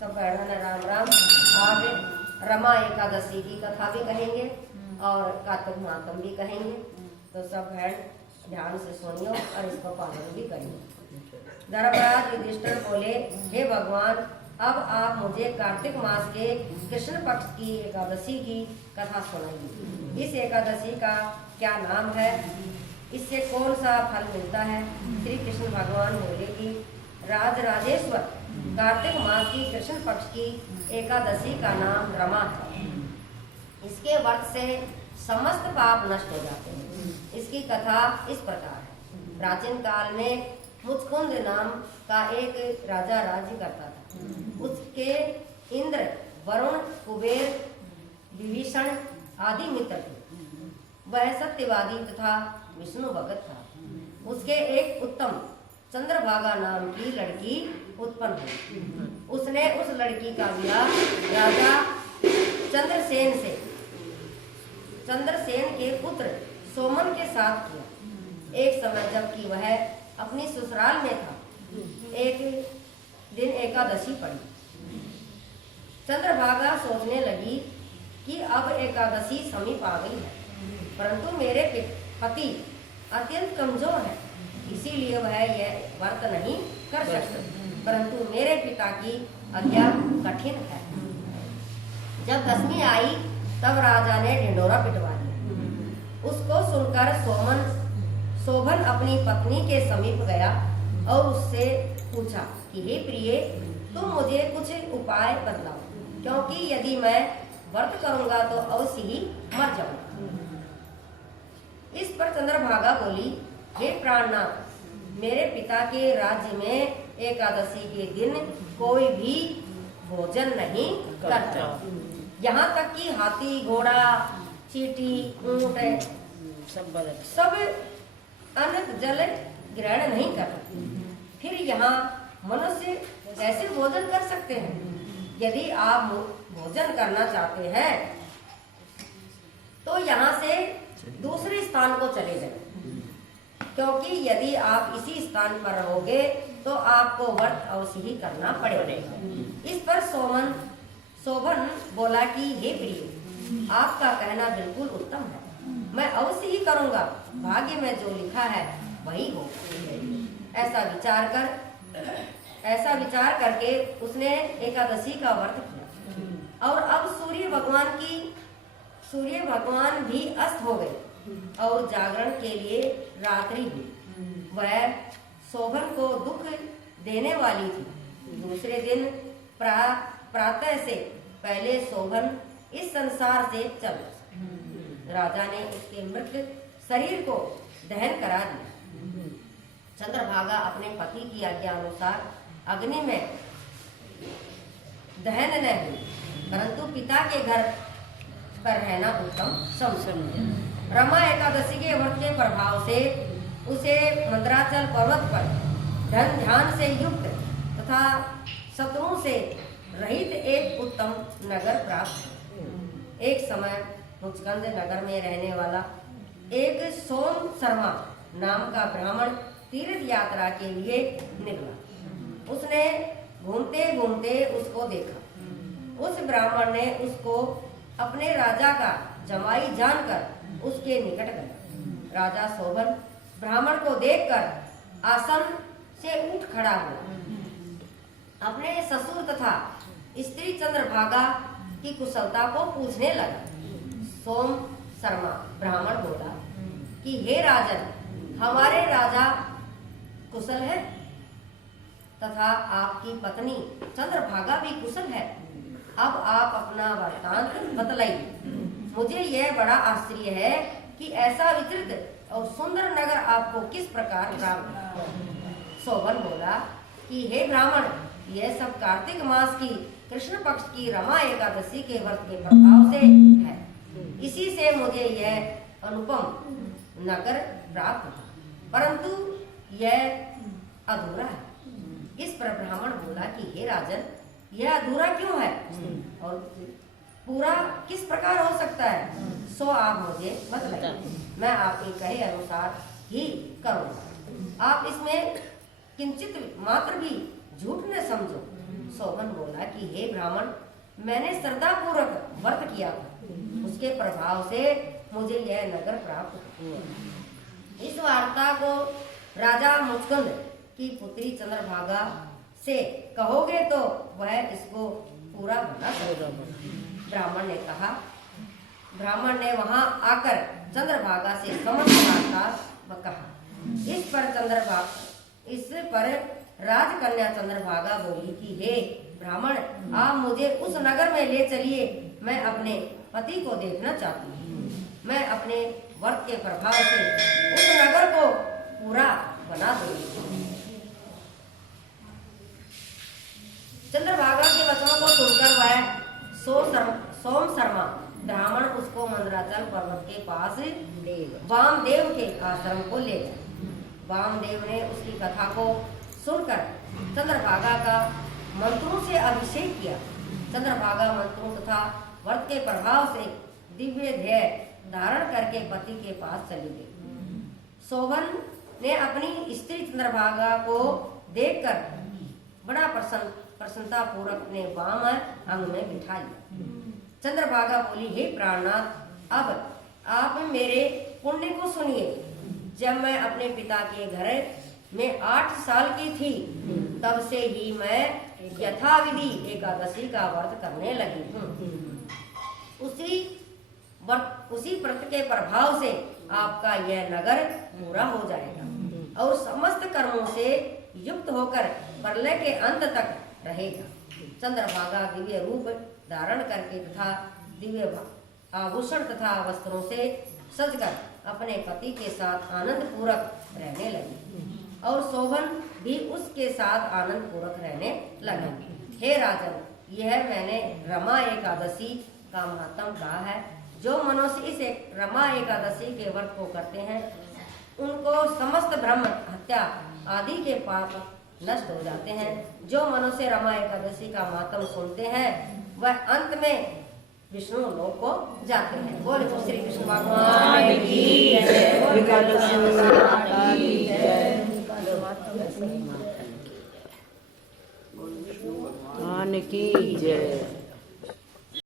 सब बहनों ने राम राम। आज रमा एकादशी की कथा भी कहेंगे और कार्तिक मातम भी कहेंगे, तो सब बहन ध्यान से सुनियो और इसको पालन भी करिए। धर्मराज युधिष्ठिर बोले, हे भगवान, अब आप मुझे कार्तिक मास के कृष्ण पक्ष की एकादशी की कथा सुनाइए। इस एकादशी का क्या नाम है, इससे कौन सा फल मिलता है। श्री कृष्ण भगवान बोले कि राजराजेश्वर, कार्तिक मास की कृष्ण पक्ष की एकादशी का नाम रमा है। इसके व्रत से समस्त पाप नष्ट हो जाते हैं। इसकी कथा इस प्रकार है। प्राचीन काल में मुचकुंद नाम का एक राजा राज्य करता था। उसके इंद्र, वरुण, कुबेर, विभीषण आदि मित्र थे। वह सत्यवादी तथा विष्णु भगत था। उसके एक उत्तम चंद्रभागा नाम की लड़की उत्पन्न हुई। उसने उस लड़की का विवाह राजा चंद्रसेन के पुत्र सोमन के साथ किया। एक समय जबकि वह अपनी ससुराल में था, एक दिन एकादशी पड़ी। चंद्रभागा सोचने लगी कि अब एकादशी समीप आ गई है, परंतु मेरे पति अत्यंत कमजोर है, इसीलिए वह यह व्रत नहीं कर सकते, परंतु मेरे पिता की आज्ञा कठिन है। जब दशमी आई तब राजा ने ढिंढोरा पिटवा दिया। उसको सुनकर शोभन अपनी पत्नी के समीप गया और उससे पूछा कि हे प्रिय, तुम मुझे कुछ उपाय बतलाओ, क्योंकि यदि मैं व्रत करूंगा तो अवश्य ही मर जाऊंगा। इस पर चंद्रभागा बोली, हे प्राणनाथ, मेरे पिता के राज्य में एकादशी के दिन कोई भी भोजन नहीं करता। यहाँ तक कि हाथी, घोड़ा, चींटी, ऊंट सब अन्न जल ग्रहण नहीं करते। फिर यहाँ मनुष्य कैसे भोजन कर सकते हैं। यदि आप भोजन करना चाहते हैं तो यहाँ से दूसरे स्थान को चले जाएं, क्योंकि यदि आप इसी स्थान पर रहोगे तो आपको व्रत अवश्य ही करना पड़ेगा। इस पर शोभन बोला कि हे प्रिय, आपका कहना बिल्कुल उत्तम है, मैं अवश्य ही करूंगा। भाग्य में जो लिखा है वही हो। ऐसा विचार करके उसने एकादशी का व्रत किया। और अब सूर्य भगवान भी अस्त हो गए और जागरण के लिए रात्रि हुई। वह शोभन को दुख देने वाली थी। दूसरे दिन प्रातः से पहले शोभन इस संसार से चल बसा। राजा ने उसके मृत शरीर को दहन करा दिया। चंद्रभागा अपने पति की आज्ञा अनुसार अग्नि में दहन न हुई, परंतु पिता के घर पर रहना उत्तम समझा। रमा एकादशी के व्रत के प्रभाव से उसे मंदराचल पर्वत पर ध्यान से युक्त तथा शत्रुओं से रहित एक उत्तम नगर प्राप्त है। एक समय मुचकुंद नगर में रहने वाला एक सोम शर्मा नाम का ब्राह्मण तीर्थ यात्रा के लिए निकला। उसने घूमते घूमते उसको देखा। उस ब्राह्मण ने उसको अपने राजा का जमाई जानकर उसके निकट गया। राजा शोभन ब्राह्मण को देखकर आसन से उठ खड़ा हुआ। अपने ससुर तथा स्त्री चंद्रभागा की कुशलता को पूछने लगा। सोम शर्मा ब्राह्मण बोला कि हे राजन, हमारे राजा कुशल है तथा आपकी पत्नी चंद्रभागा भी कुशल है। अब आप अपना वृत्तांत बतलाइए। मुझे यह बड़ा आश्चर्य है कि ऐसा विचित्र और सुंदर नगर आपको किस प्रकार प्राप्त हुआ। शोभन बोला कि हे ब्राह्मण, यह सब कार्तिक मास की कृष्ण पक्ष की रमा एकादशी के व्रत के प्रभाव से है। इसी से मुझे यह अनुपम नगर प्राप्त हुआ, परंतु यह अधूरा है। इस पर ब्राह्मण बोला कि हे राजन, यह अधूरा क्यों है और पूरा किस प्रकार हो सकता है, सो आप मुझे बतलाइए, मैं आपके कहे अनुसार ही करूँगा। आप इसमें किंचित मात्र भी झूठ न समझो। शोभन बोला कि हे ब्राह्मण, मैंने श्रद्धा पूर्वक व्रत किया था, उसके प्रभाव से मुझे यह नगर प्राप्त हुआ। इस वार्ता को राजा मुचकुंद की पुत्री चंद्रभागा से कहोगे तो वह इसको पूरा बना देगा। ब्राह्मण ने कहा। ब्राह्मण ने वहां आकर चंद्रभागा से समस्त वार्ता कहा। इस पर राजकन्या चंद्रभागा बोली कि हे ब्राह्मण, आप मुझे उस नगर में ले चलिए, मैं अपने पति को देखना चाहती हूँ। मैं अपने व्रत के प्रभाव से उस नगर को पूरा बना दूंगी। चंद्रभागा के वचनों को सुनकर वह सोम शर्मा ब्राह्मण उसको मंदराचल पर्वत के पास वामदेव के आश्रम को ले गए। वामदेव ने उसकी कथा को सुनकर चंद्रभागा का मंत्रों से अभिषेक किया। चंद्रभागा मंत्रों तथा व्रत के प्रभाव से दिव्य ध्येय धारण करके पति के पास चली गई। शोभन ने अपनी स्त्री चंद्रभागा को देखकर बड़ा प्रसन्नता पूर्वक अपने वाम अंग में बिठा लिया। चंद्रभागा बोली, हे प्राणनाथ, अब आप मेरे पुण्य को सुनिए। जब मैं अपने पिता के घर में 8 साल की थी, तब से ही मैं यथाविधि एकादशी का व्रत करने लगी हूँ। उसी व्रत के प्रभाव से आपका यह नगर पूरा हो जाएगा और समस्त कर्मों से युक्त होकर प्रलय के अंत तक रहेगा। चंद्रभागा दिव्य रूप धारण करके तथा दिव्य आभूषण तथा वस्त्रों से सजकर अपने पति के साथ आनंद पूर्वक रहने लगी और शोभन भी उसके साथ आनंद पूर्वक रहने लगे। हे राजन, यह मैंने रमा एकादशी का महात्म कहा है। जो मनुष्य इस रमा एकादशी के व्रत को करते हैं, उनको समस्त ब्रह्म हत्या आदि के पाप नष्ट हो जाते हैं। जो मनुष्य रमा एकादशी का महात्म सुनते हैं, वह अंत में विष्णु लोक को जाते हैं। बोले तो श्री कृष्ण भगवान की जय।